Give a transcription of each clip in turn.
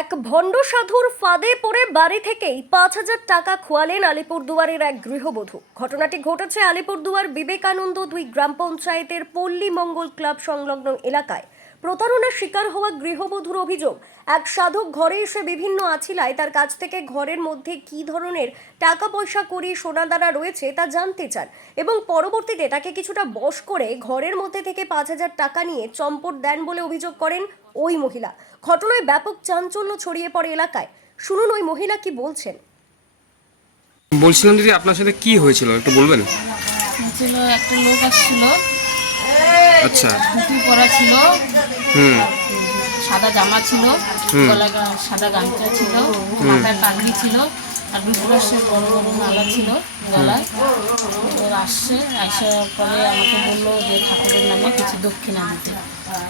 এক ভণ্ড সাধুর ফাঁদে পড়ে বাড়ি থেকেই পাঁচ হাজার টাকা খোয়ালেন আলিপুরদুয়ারের এক গৃহবধূ। ঘটনাটি ঘটেছে আলিপুরদুয়ার বিবেকানন্দ দুই গ্রাম পঞ্চায়েতের পল্লী মঙ্গল ক্লাব সংলগ্ন এলাকায়। প্রতারণার শিকার হওয়া গৃহবধূর অভিযোগ। এক সাধক ঘরে এসে বিভিন্ন আছিলায় তার কাছ থেকে ঘরের মধ্যে কী ধরনের টাকা পয়সা করি সোনাদানা রয়েছে তা জানতে চান এবং পরবর্তীতে তাকে কিছুটা বশ করে ঘরের মধ্যে থেকে পাঁচ হাজার টাকা নিয়ে চম্পট দেন বলে অভিযোগ করেন ওই মহিলা। ঘটনায় ব্যাপক চাঞ্চল্য ছড়িয়ে পড়ে এলাকায়। শুনুন ওই মহিলা কি বলছেন। বলছিলাম দিদি আপনার সাথে কি হয়েছিল? একটু বলবেন? ছিল একটা লোক আসছিল আচ্ছা। টুপি পরা ছিল। হুম। সাদা জামা ছিল। গলা সাদা গামছা ছিল। মাথায় পাগড়ি ছিল। আর বিপুরাসে বড় বড় মালা ছিল গলায়। ওর আসছে আসার পরে আমাকে বলল যে ঠাকুরের নামে কিছু দক্ষিণা দিতে।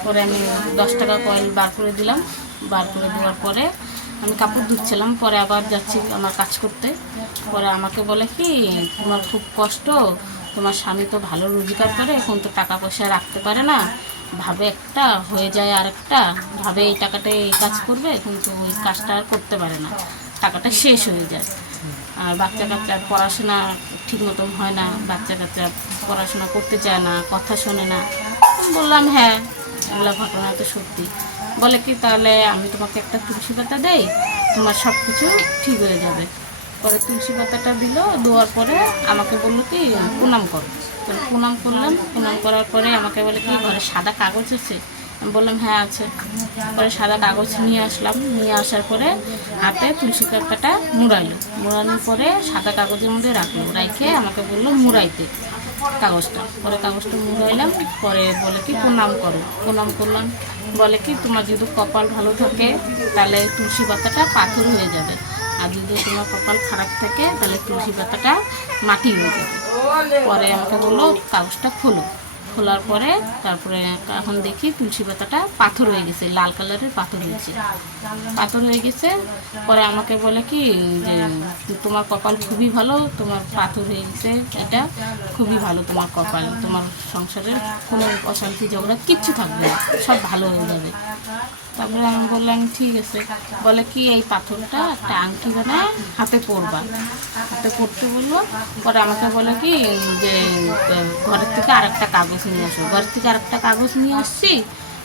পরে আমি দশ টাকা কয়েল বার করে দিলাম। বার করে দেওয়ার পরে আমি কাপড় ধুচ্ছিলাম। পরে আবার যাচ্ছি আমার কাজ করতে। পরে আমাকে বলে কি তোমার খুব কষ্ট। তোমার স্বামী তো ভালো রোজগার করে, এখন তো টাকা পয়সা রাখতে পারে না। ভাবে একটা, হয়ে যায় আর একটা ভাবে এই টাকাটা এই কাজ করবে, কিন্তু ওই কাজটা আর করতে পারে না। টাকাটা শেষ হয়ে যায়। আর বাচ্চা কাচ্চার পড়াশোনা ঠিক মতন হয় না, বাচ্চা কাচ্চা পড়াশোনা করতে চায় না, কথা শোনে না। বললাম হ্যাঁ এগুলো ঘটনা তো সত্যি। বলে কি, তাহলে আমি তোমাকে একটা তুলসী পাতা দেই, তোমার সব কিছু ঠিক হয়ে যাবে। পরে তুলসী পাতাটা দিল, দেওয়ার পরে আমাকে বলল কি, প্রণাম করো। তাহলে প্রণাম করলাম, প্রণাম করার পরে আমাকে বলে কি, ঘরে সাদা কাগজ আছে? বললাম হ্যাঁ আছে। পরে সাদা কাগজ নিয়ে আসলাম। নিয়ে আসার পরে হাতে তুলসী পাতাটা মুড়াইলো মুড়ানোর পরে সাদা কাগজের মধ্যে রাখল। রাইখে আমাকে বলল, মুড়াইতে কাগজটা। পরে কাগজটা মুড়াইলাম। পরে বলে কি, প্রণাম করো। প্রণাম করলাম। বলে কি, তোমার যদি কপাল ভালো থাকে, তাহলে তুলসী পাতাটা পাথর হয়ে যাবে। আর যদি তোমার কপাল খারাপ থাকে, তাহলে তুলসী পাতাটা মাটি হয়ে যাবে পরে আমাকে বলল কাগজটা খোলো। খোলার পরে তারপরে এখন দেখি তুলসী পাতাটা পাথর হয়ে গেছে, লাল কালারের পাথর হয়েছে। পাথর হয়ে গেছে, পরে আমাকে বলে কি যে, তোমার কপাল খুবই ভালো, তোমার পাথর হয়ে গেছে, এটা খুবই ভালো তোমার কপাল, তোমার সংসারের কোনো অশান্তি ঝগড়া কিচ্ছু থাকবে না, সব ভালো হয়ে যাবে। তারপরে আমি বললাম, ঠিক আছে। বলে, কি এই পাথরটা একটা আংটি বানায় হাতে পরবা? হাতে পরতে বলল, পরে আমাকে বলে কি যে ঘরের থেকে আরেকটা কাগজ নিয়ে আসো। ঘরের থেকে আর একটা কাগজ নিয়ে আসছি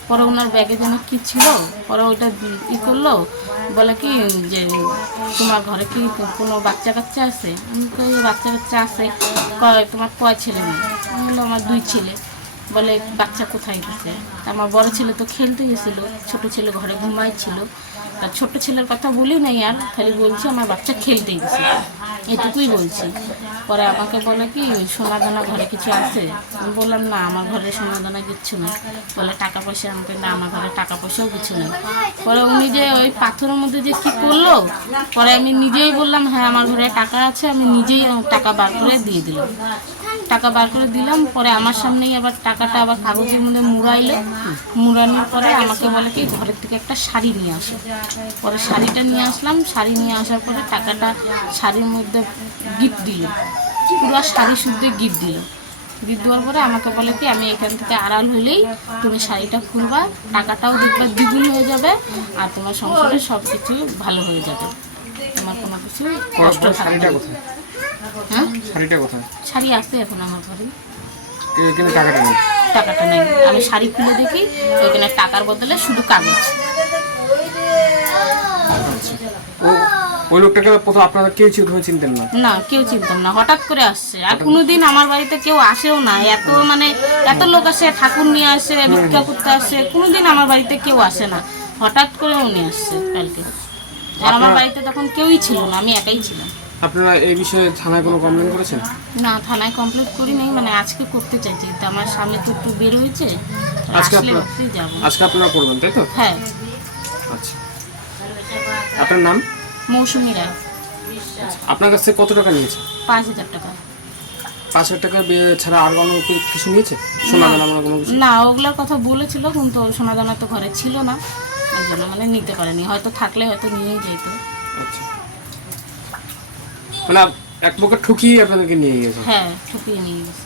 পরে ওনার ব্যাগে যেন কী ছিল, পরে ওইটা ই করল, বলে কি যে, তোমার ঘরে কি কোনো বাচ্চা কাচ্চা আছে? আমি কই বাচ্চা কাচ্চা আছে তোমার কয় ছেলে নেই আমি আমার দুই ছেলে। বলে, বাচ্চা কোথায় গেছে? আমার বড় ছেলে তো খেলতে গেছিল, ছোট ছেলে ঘরে ঘুমাইছিল। আর ছোট ছেলের কথা বলি নাই আর, খালি বলছি আমার বাচ্চা খেলতে গেছে। এটুকুই বলছি। পরে আমাকে বলে কি সোনা দানা ঘরে কিছু আছে? আমি বললাম, না, আমার ঘরে সোনা দানা কিচ্ছু নেই। বলে, টাকা পয়সা? আমাকে না, আমার ঘরে টাকা পয়সাও কিছু নেই। পরে উনি যে ওই পাথরের মধ্যে যে কী করল, পরে আমি নিজেই বললাম হ্যাঁ আমার ঘরে টাকা আছে। আমি নিজেই টাকা বার করে দিয়ে দিলাম। টাকা বার করে দিলাম, পরে আমার সামনেই আবার টাকাটা আবার কাগজের মধ্যে মুড়াইলো। মুড়ানোর পরে আমাকে বলে কি, ঘরের থেকে একটা শাড়ি নিয়ে আসো। পরে শাড়িটা নিয়ে আসলাম, শাড়ি নিয়ে আসার পরে টাকাটা শাড়ির মধ্যে গিফট দিল। পুরো শাড়ি শুদ্ধ গিফট দিল। গিফট দেওয়ার পরে আমাকে বলে কি, আমি এখান থেকে আড়াল হলেই তুমি শাড়িটা খুলবা, টাকাটাও দেখবা দ্বিগুণ হয়ে যাবে আর তোমার সংসারে সব কিছু ভালো হয়ে যাবে। তোমার কোনো কিছু কষ্ট শাড়িটা। কোথায়? হ্যাঁ? শাড়িটা কোথায়? শাড়ি আছে এখন আমার ঘরে। এখানে টাকাটা নেই। টাকাটা নেই। আমি শাড়ি খুলে দেখি ওইখানে টাকার বদলে শুধু কাগজ। ওই লোকটাকে প্রথম আপনারা কেউ চিন্তা চিনতেন না? না কেউ চিনতাম না। হঠাৎ করে আসছে। আর কোনোদিন আমার বাড়িতে কেউ আসেও না। এত মানে এত লোক আসে ঠাকুর নিয়ে আসে ভিক্ষা করতে আসে। কোনোদিন আমার বাড়িতে কেউ আসে না। হঠাৎ করে উনি আসছে কালকে। আর আমার বাড়িতে তখন কেউই ছিল না। আমি একাই ছিলাম। আপনারা এই বিষয়ে থানায় কোনো কমপ্লেন করেছেন? না থানায় কমপ্লিট করি নাই মানে আজকে করতে চাইছি তো আমার সামনে তো একটু বের হয়েছে আজকে আপনার- আজকে আপনারা করবেন তাই তো? হ্যাঁ। আচ্ছা। আপনার নাম? মৌসুমি রায়। আপনার কাছ কত টাকা নিয়েছে? পাঁচ হাজার টাকা। পাঁচ হাজার টাকা ছাড়া আর কোনো কিছু নিয়েছে? সোনা দানা মানে কোনো কিছু? না ওগুলোর কথা বলেছিল কিন্তু সোনা দানা তো ঘরে ছিল না ওই জন্য মানে নিতে পারেনি হয়তো থাকলে হয়তো নিয়েই যেত। আচ্ছা। মানে এক প্রকার ঠকিয়ে আপনাদেরকে নিয়ে গেছে হ্যাঁ ঠুকিয়ে নিয়ে গেছে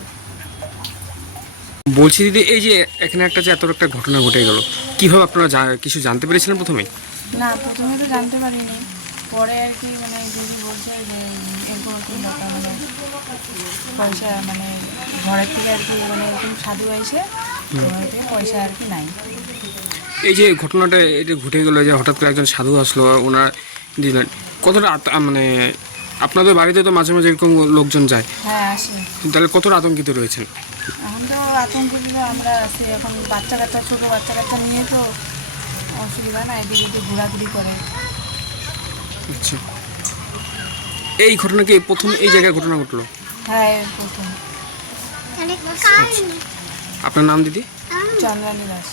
বলছি দিদি এই যে এখানে একটা যে এত একটা ঘটনা ঘটে গেল কীভাবে আপনারা কিছু জানতে পেরেছিলেন প্রথমে না প্রথমে তো জানতে পারিনি। পরে আর কি মানে দিদি বলছে যে এরকম এরকম ব্যাপার মানে পয়সা মানে ঘরের থেকে আর কি মানে এরকম সাধু থেকে পয়সা আর কি নাই। এই যে ঘটনাটা এটা ঘটে গেলো যে হঠাৎ করে একজন সাধু আসলো ওনার দিলেন কতটা মানে আপনাদের বাড়িতে তো মাঝে মাঝে এরকম লোকজন যায়। হ্যাঁ আসে। তাহলে কতটা আতঙ্কিত রয়েছেন? এখন তো আতঙ্কিত আমরা আছি। এখন বাচ্চা কাচ্চা ছোটো বাচ্চা কাচ্চা নিয়ে তো অসুবিধা না এদিকে এদিকে ঘোরাঘুরি করে। আচ্ছা। এই ঘটনা কি প্রথম এই জায়গায় ঘটনা ঘটলো? হ্যাঁ প্রথম। আপনার নাম দিদি? চন্দ্রানী দাস।